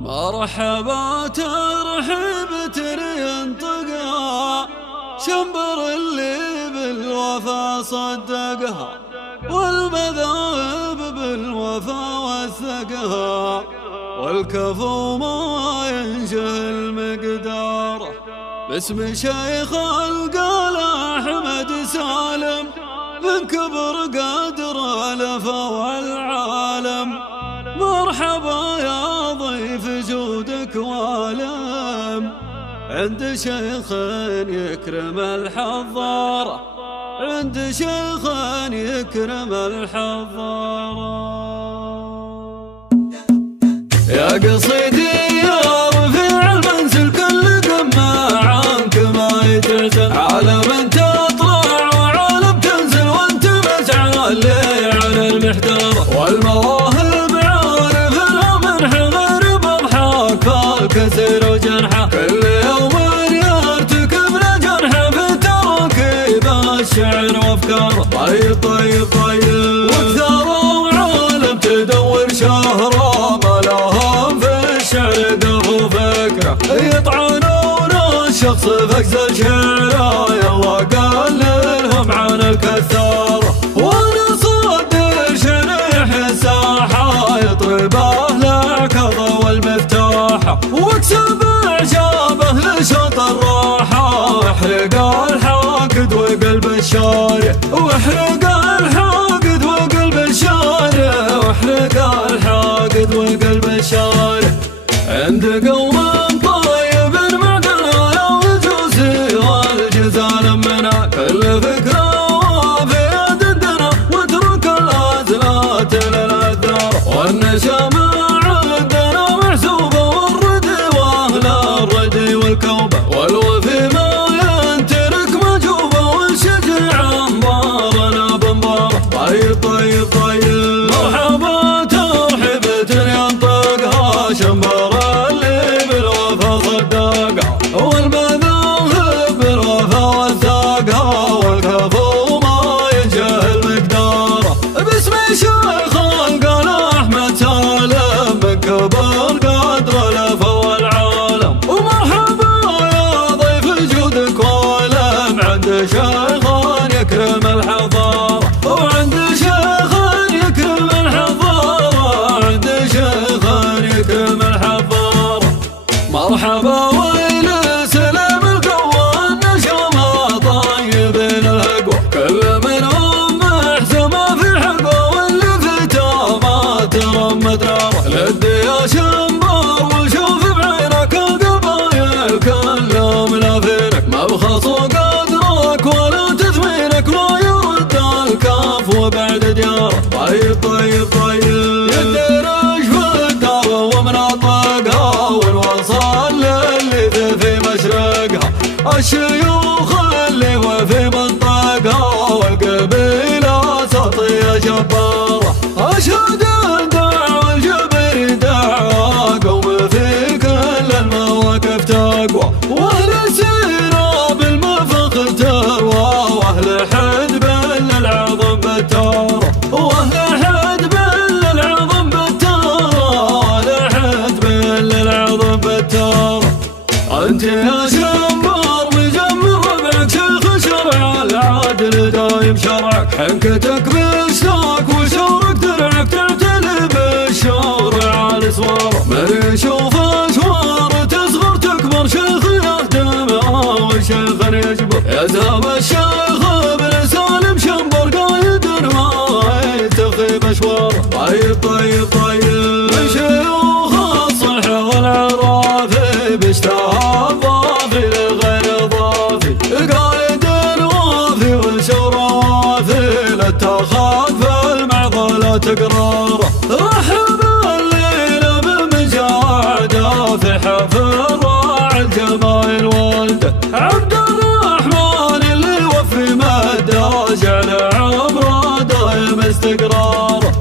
مرحبا ترحيب ينطقها شنبر اللي بالوفا صدقها، والمذاهب بالوفا وثقها، والكفو ما ينجل مقداره. باسم شيخ القال أحمد سالم من كبر قدر الفا العالم. مرحبا يا ضيف جودك والم عند شيخ يكرم الحضارة، عند شيخ يكرم الحضارة. يا قصيدي يا رفيع المنزل كل قمة عنك ما يتعزل، عالم تطلع وعالم تنزل وانت متعالي على المحدارة. والمواهب عارفها من حضر بضحك فالكسر وجنحه، كل يوم يرتكب له جرحه في تراكيب الشعر وافكاره. طيب طيب طيب واكثروا وعالم تدور شهره، ما لهم في الشعر دفوا فكره، يطعنون الشخص فاكزل شعره. يلا قللهم عن الكثاره، وانا صدر شريح الساحه يطربه لك ضوى المفتاحه، واكسب اعجابه لشط الراحه، واحرق الحاقد وقلب الشارع، واحرق الحاقد وقلب الشارع، واحرق الحاقد وقلب الشارع. عند قوم طيب معدنا وجوزي والجزال منا، كل فكره وفي ضدنا واترك الازلات للأدار. والنشامة عندنا محسوبه والردي واهل الردي والكوبه، والوفي ما ينترك مجوبه والشجاع انظارنا بنظاره. طيب طيب طيب مرحبا ترحيب ينطقها شنبر اللي بالوفا صدقها، والمذاهب بالوفا وثقها، والكفو ما ينجهل مقداره. باسم شيخ القال أحمد سالم من كبر قدر الفا والعالم. ومرحبا يا ضيف جودك والم عند شيخ يكرم الحضارة، وعند شيخ يكرم الحضارة، عند شيخ يكرم الحضارة. مرحبا ويل سلام القوى النشامة طيبين الهقوى، كل منهم محزمة في حقه، واللي فتا ما ترمد ناره. لدي يا شنبر وشوف بعينك القبايل كلهم لافينك، ما بخصوا قدرك ولا تثمينك، ما يرد الكاف بعد دياره. طيب طيب طيب يدرج في الدار ومناطقها، والوصل للي في مشرقها، الشيوخ اللي وفي منطقها، والقبيلة سطية جبارة. أشهد أن دعوى الجبر دعوى قوم في كل المواقف تقوى، واهل السيرة بالمفخر تروى، واهل حدب للعظم بالتارة، واهل حدب للعظم بالتارة، واهل حدب للعظم بالتارة. انت يا شنبر مجمر ربعك شيخ شرع العادل دايم شرعك، حنكتك باشتاك وشورك درعك تعتلي بالشورع الاسوار. من يشوف اشوار تصغر تكبر، شيخ يهدمها وشيخ يجبر، يا زاب الشيخ بن سالم شنبر قايد ما يتخي مشواره. طيب طيب طيب من شيوخ الصلح والعرافي باشتهى الضافي لغير ضافي، قايد الوافي والشور وافي، لا تخاف المعضلة تقراره. رحب الليلة بمجاعده في حفل راعي الجمايل والده، عبد الرحمن اللي يوفي مده جعل عمره دايم استقراره.